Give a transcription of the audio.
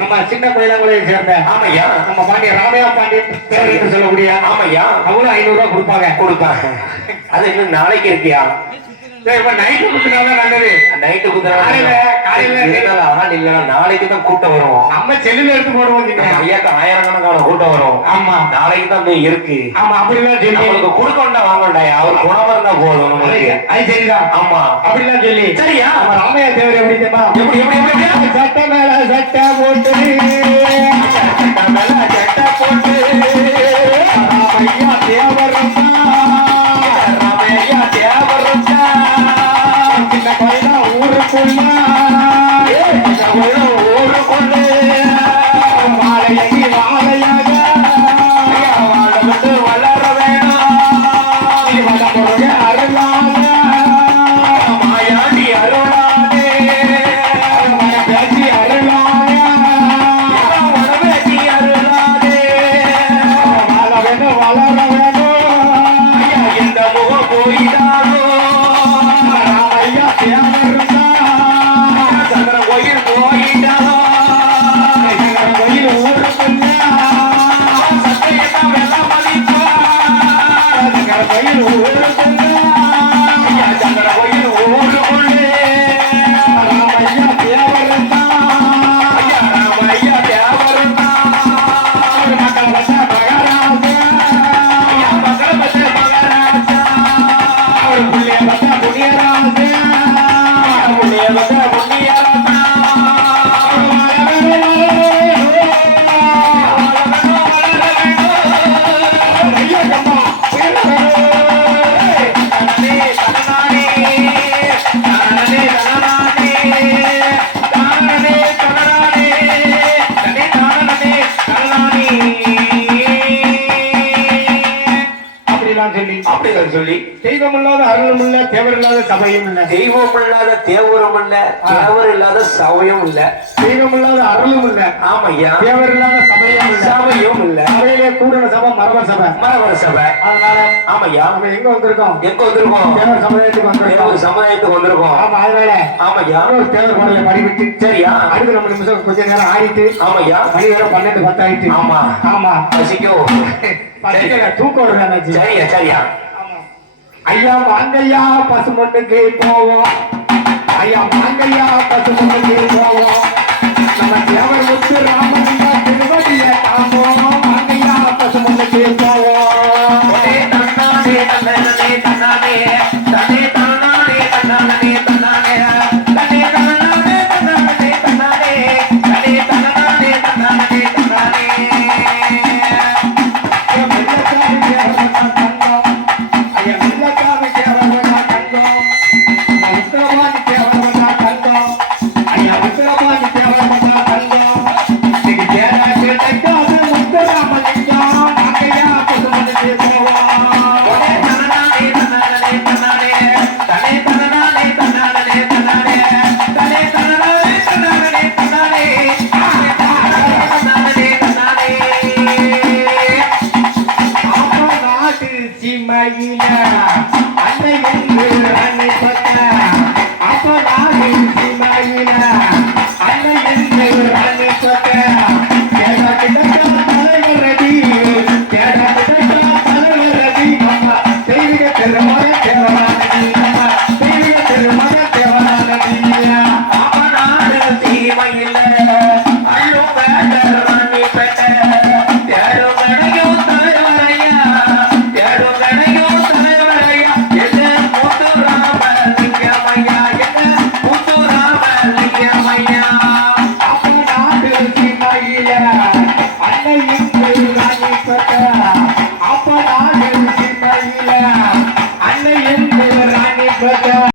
நம்ம சின்ன கோயிலாங்குளை சேர்ந்த ஆமையா நம்ம பாண்டிய ராமையா பாண்டியன் சொல்லக்கூடிய ஆமையா அவங்களும் 500 ரூபாய் கொடுப்பாங்க அது இன்னும் நாளைக்கு இருக்கியா நைட்டு குத்துனாதான் நல்லது நைட்டு குத்துனா நாளைக்கு தான் கூட்டம் வரும் நம்ம செல்லுல எடுத்து போடுவோம் ஐயாக்கு 1000 கணக்கான கூட்டம் வரும் ஆமா நாளைக்கு தான் இருக்கு ஆமா அப்படிதான் சொல்லி கொடுக்கண்டா வாங்கண்டா அவர் குணமா இருந்தா போதும் நம்மளுக்கு அது சரிதான் ஆமா அப்படிலாம் சொல்லி சரியா நம்ம ராமையா தேவர் எப்படி தெரியுமா எப்படி எப்படி எப்படி சட்ட மேல சட்ட போட்டு சட்ட மேல சட்ட போட்டு ராமையா தேவர் ராமையா தேவர் சின்ன கோயிலா ஊருக்குள்ள ஊருக்குள்ள வாழையடி வாழையாக வாழ வளர வேணும் வளமுறை அருளாக மாயாண்டி அருளாதே பேசி அருளாக வளவேசி அருளாதே வாழ வேணும் வளர வேணும் எந்த முகம் போயிடாதோ சங்கர கோயில் போயிட்டாலோ சங்கர கோயில் ஊருக்குள்ள சத்தையெல்லாம் வெள்ளம் மதிப்பா சங்கர கோயில் ஊருக்குள்ள சங்கர கோயில் ஊருக்குள்ளே ராமையா தேவரத்தா ராமையா தேவரத்தா மக்கள் பச்ச மகராஜா மக்கள் பச்ச மகராஜா அவர் புள்ளிய பச்ச புண்ணியராஜா புண்ணிய பச்ச புண்ணியராஜா சொல்லி தெய்வம் இல்லாத அருளும் இல்ல தேவர் இல்லாத சபையும் இல்ல தெய்வம் இல்லாத தேவரும் இல்ல தேவர் இல்லாத சபையும் இல்ல தெய்வம் இல்லாத அருளும் இல்ல ஆமையா தேவர் இல்லாத சபையும் இல்ல சபையிலே கூடின சபை மரபர் சபை அதனால ஆமையா நம்ம எங்க வந்திருக்கோம் தேவர் சமுதாயத்துக்கு வந்திருக்கோம் ஆமா அதனால ஆமையா தேவர் பாடலை படிவிட்டு சரியா அடுத்து நம்ம நிமிஷம் கொஞ்ச நேரம் ஆடிட்டு ஆமையா மணி வரை 12 10 ஆயிட்டு ஆமா ஆமா பசிக்கும் தூக்கம் சரியா சரியா ஐயா வாங்கய்யா பசுமட்டுக்கு போவோம் ஐயா வாங்கய்யா பசுமட்டுக்கு போவோம்